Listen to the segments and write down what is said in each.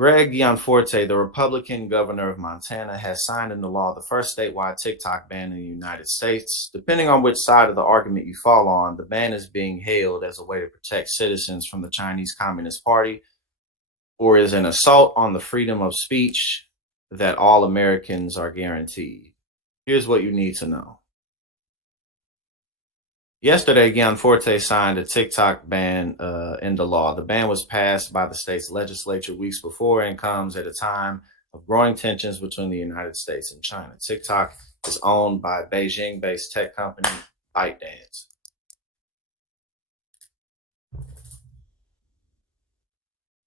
Greg Gianforte, the Republican governor of Montana, has signed into law the first statewide TikTok ban in the United States. Depending on which side of the argument you fall on, the ban is being hailed as a way to protect citizens from the Chinese Communist Party or is an assault on the freedom of speech that all Americans are guaranteed. Here's what you need to know. Yesterday, Gianforte signed a TikTok ban into law. The ban was passed by the state's legislature weeks before and comes at a time of growing tensions between the United States and China. TikTok is owned by Beijing-based tech company ByteDance.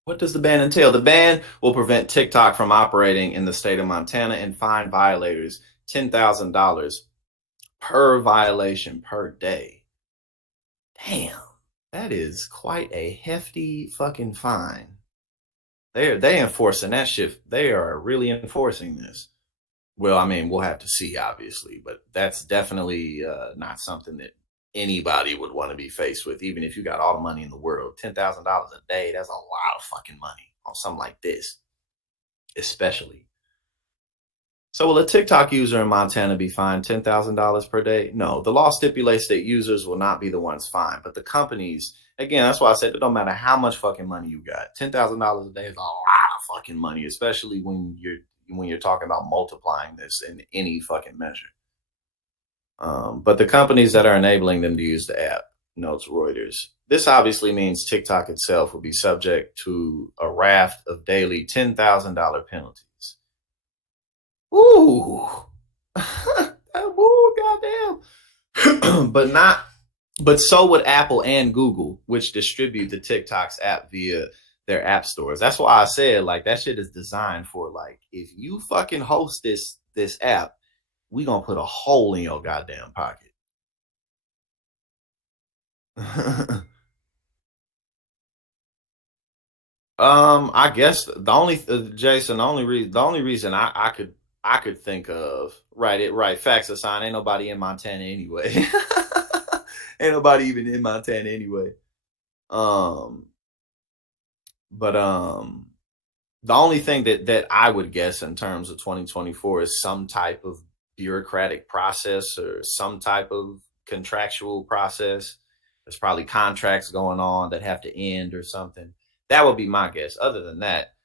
What does the ban entail? The ban will prevent TikTok from operating in the state of Montana and fine violators $10,000 per violation per day. Damn, that is quite a hefty fucking fine. They enforcing that shit. They are really enforcing this. Well, I mean, we'll have to see, obviously, but that's definitely not something that anybody would want to be faced with, even if you got all the money in the world. $10,000 a day, that's a lot of fucking money on something like this, especially. So will a TikTok user in Montana be fined $10,000 per day? No, the law stipulates that users will not be the ones fined, but the companies, again, that's why I said it don't matter how much fucking money you got. $10,000 a day is a lot of fucking money, especially when you're talking about multiplying this in any fucking measure. But the companies that are enabling them to use the app, notes Reuters. This obviously means TikTok itself will be subject to a raft of daily $10,000 penalties. Ooh, ooh, goddamn. But so would Apple and Google, which distribute the TikTok's app via their app stores. That's why I said, like, that shit is designed for, like, if you fucking host this app, we gonna put a hole in your goddamn pocket. I guess the only Jason, the only reason I could think of, right, facts aside, ain't nobody in Montana anyway. Ain't nobody even in Montana anyway. Um, but the only thing that I would guess in terms of 2024 is some type of bureaucratic process or some type of contractual process. There's probably contracts going on that have to end or something. That would be my guess. Other than that,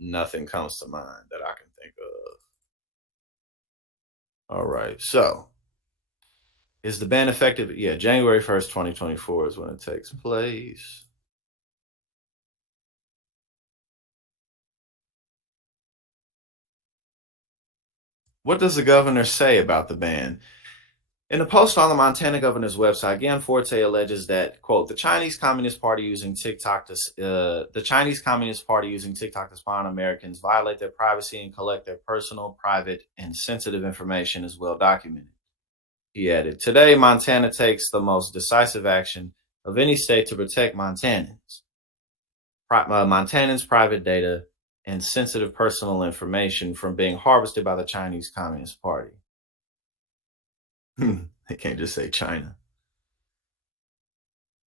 nothing comes to mind that I can think of. All right. So is the ban effective? Yeah, January 1st, 2024 is when it takes place. What does the governor say about the ban? In a post on the Montana governor's website, Gianforte alleges that, quote, the Chinese Communist Party using TikTok to spy on Americans, violate their privacy, and collect their personal, private, and sensitive information is well documented. He added, today, Montana takes the most decisive action of any state to protect Montanans. Montanans' private data and sensitive personal information from being harvested by the Chinese Communist Party. They can't just say China.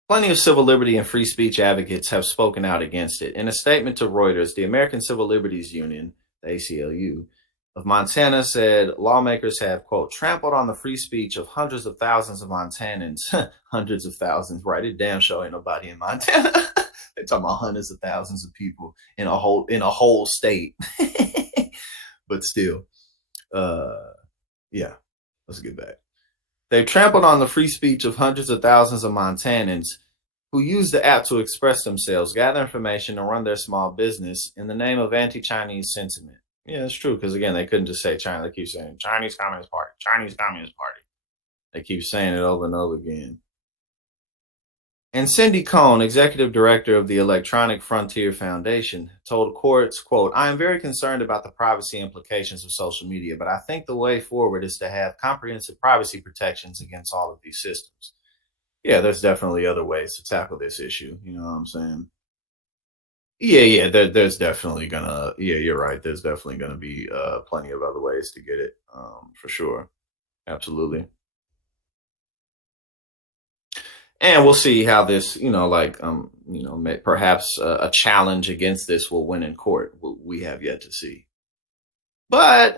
Plenty of civil liberty and free speech advocates have spoken out against it. In a statement to Reuters, the American Civil Liberties Union, the ACLU, of Montana said lawmakers have, quote, trampled on the free speech of hundreds of thousands of Montanans. Hundreds of thousands, right? It damn sure ain't nobody in Montana. They're talking about hundreds of thousands of people in a whole state. But still, yeah, let's get back. They've trampled on the free speech of hundreds of thousands of Montanans who use the app to express themselves, gather information, and run their small business in the name of anti-Chinese sentiment. Yeah, it's true, because again, they couldn't just say China. They keep saying Chinese Communist Party, Chinese Communist Party. They keep saying it over and over again. And Cindy Cohn, executive director of the Electronic Frontier Foundation, told courts, quote, I am very concerned about the privacy implications of social media, but I think the way forward is to have comprehensive privacy protections against all of these systems. Yeah, there's definitely other ways to tackle this issue. You know what I'm saying? Yeah, there's definitely gonna, yeah, you're right. There's definitely gonna be plenty of other ways to get it, for sure. Absolutely. And we'll see how this, perhaps a challenge against this will win in court. We have yet to see. But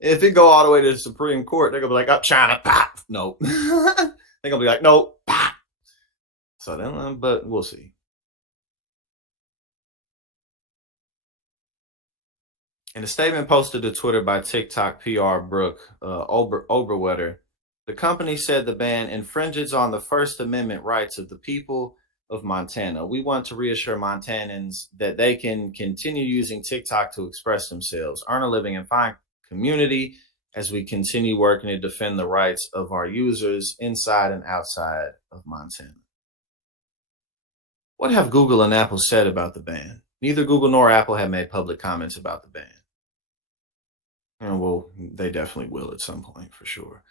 if it go all the way to the Supreme Court, they're gonna be like, "Oh, China, pop, no." They're gonna be like, "No, pop." So then, but we'll see. In a statement posted to Twitter by TikTok PR Brooke Oberwetter, the company said the ban infringes on the First Amendment rights of the people of Montana. We want to reassure Montanans that they can continue using TikTok to express themselves, earn a living, and find community as we continue working to defend the rights of our users inside and outside of Montana. What have Google and Apple said about the ban? Neither Google nor Apple have made public comments about the ban. And well, they definitely will at some point for sure.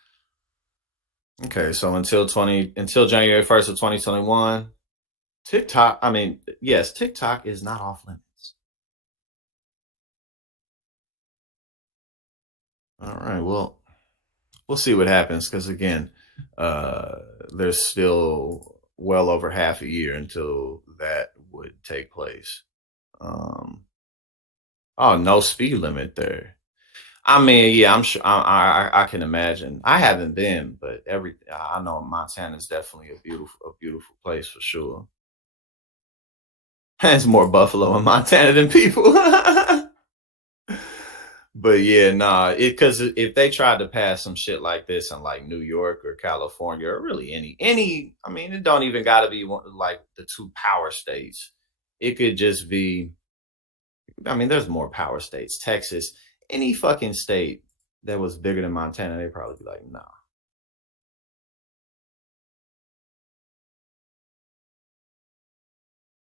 Okay, so until January 1st of 2021, TikTok, I mean, yes, TikTok is not off limits. All right, well, we'll see what happens because again, uh there's still well over half a year until that would take place. Um oh, no speed limit there. I mean, yeah, I'm sure. I can imagine. I haven't been, but I know Montana is definitely a beautiful place for sure. There's more buffalo in Montana than people. But yeah, nah, it because if they tried to pass some shit like this in like New York or California or really I mean, it don't even got to be like the two power states. It could just be. I mean, there's more power states. Texas, any fucking state that was bigger than Montana, they'd probably be like, nah.